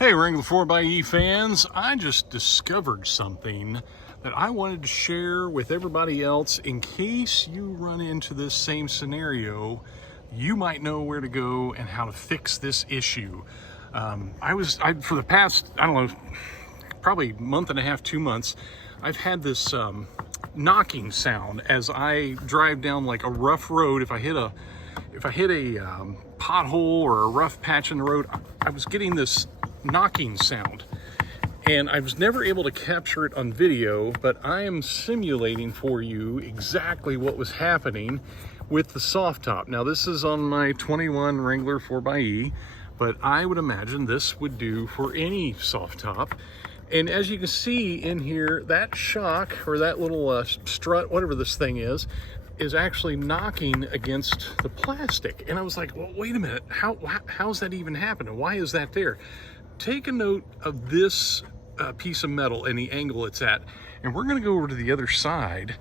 Hey Wrangler 4xe fans, I just discovered something that I wanted to share with everybody else in case you run into this same scenario. You might know where to go and how to fix this issue. For the past, I don't know, probably month and a half, 2 months, I've had this knocking sound as I drive down like a rough road. If I hit a pothole or a rough patch in the road, I was getting this knocking sound, and I was never able to capture it on video, but I am simulating for you exactly what was happening with the soft top. Now this is on my 21 Wrangler 4xe, but I would imagine this would do for any soft top. And as you can see in here, that shock or that little strut, whatever this thing is actually knocking against the plastic. And I was like, well, wait a minute, how's that even happening? Why is that there? Take a note of this piece of metal and the angle it's at. And we're gonna go over to the other side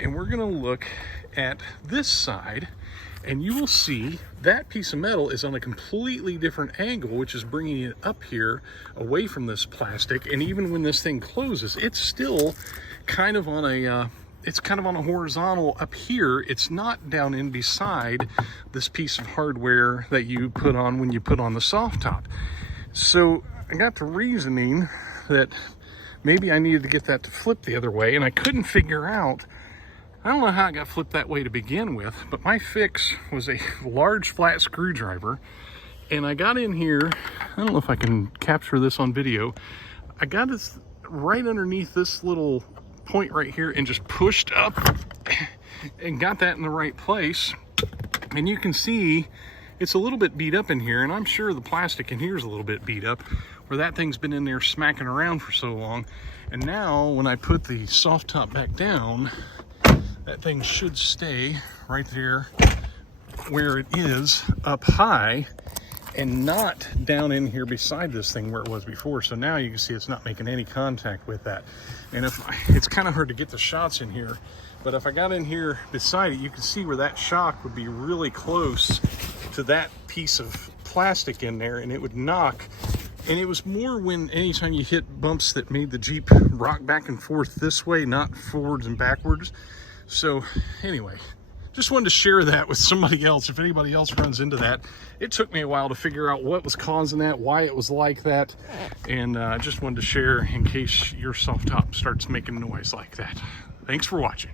and we're gonna look at this side, and you will see that piece of metal is on a completely different angle, which is bringing it up here away from this plastic. And even when this thing closes, it's still kind of on a horizontal up here. It's not down in beside this piece of hardware that you put on when you put on the soft top. So I got to reasoning that maybe I needed to get that to flip the other way, and I couldn't figure out. I don't know how it got flipped that way to begin with, but my fix was a large flat screwdriver. And I got in here, I don't know if I can capture this on video. I got it right underneath this little point right here and just pushed up and got that in the right place. And you can see it's a little bit beat up in here, and I'm sure the plastic in here is a little bit beat up where that thing's been in there smacking around for so long. And now when I put the soft top back down, that thing should stay right there where it is up high and not down in here beside this thing where it was before. So now you can see it's not making any contact with that. And it's kind of hard to get the shots in here, but if I got in here beside it, you can see where that shock would be really close to that piece of plastic in there, and it would knock. And it was more when anytime you hit bumps that made the Jeep rock back and forth this way, not forwards and backwards. So anyway, just wanted to share that with somebody else. If anybody else runs into that, it took me a while to figure out what was causing that, why it was like that. And I just wanted to share in case your soft top starts making noise like that. Thanks for watching.